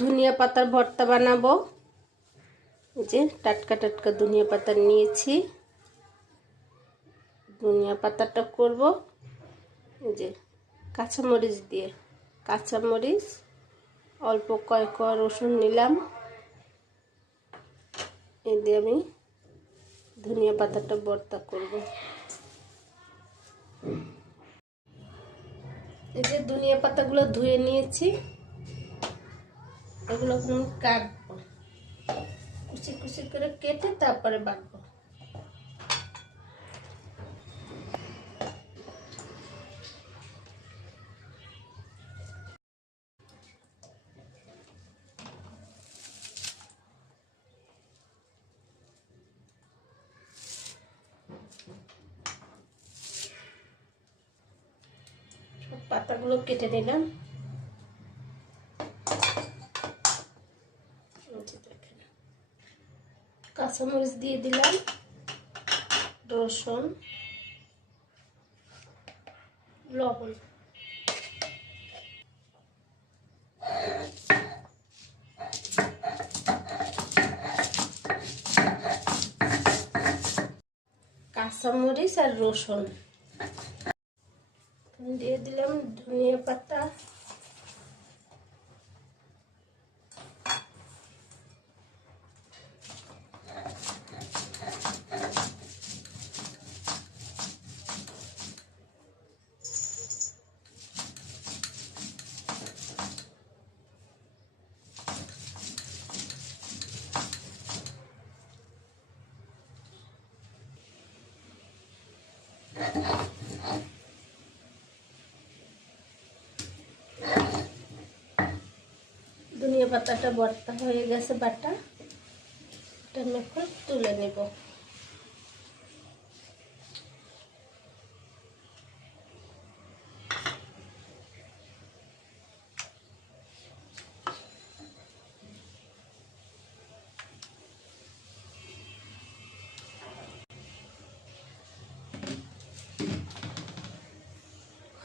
ধনিয়া পাতার ভর্তা বানাবো। যে টাটকা টাটকা ধনিয়া পাতা নিয়েছি। ধনিয়া পাতাটা করব। যে কাঁচামরিচ দিয়ে। কাঁচামরিচ, অল্প কয়েক রসুন নিলাম। এই দিয়ে আমি ধনিয়া পাতাটা ভর্তা করব। এই যে ধনিয়া পাতাগুলো ধুয়ে নিয়েছি। এগুলো কাটবো। কুচি কুচি করে কেটে তারপরে বাটবো। পাতাগুলো কেটে নিলাম এই যে দেখেন। কাঁচামরিচ দিয়ে দিলাম রসুন লবণ। কাঁচামরিচ আর রসুন। দিয়ে দিলাম ধনিয়া পাতা। ধনিয়া পাতাটা বর্তা হয়ে গেছে বাটা। এটা আমি এখন তুলে নেব।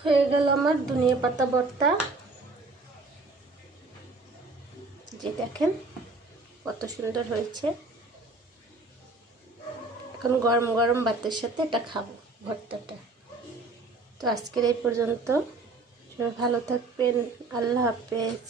হয়ে গেল আমার দুনিয়া পাতা ভর্তা। যে দেখেন কত সুন্দর হয়েছে। এখন গরম গরম ভাতের সাথে এটা খাব ভর্তাটা। তো আজকের এই পর্যন্ত। সবাই ভালো থাকবেন। আল্লাহ হাফেজ।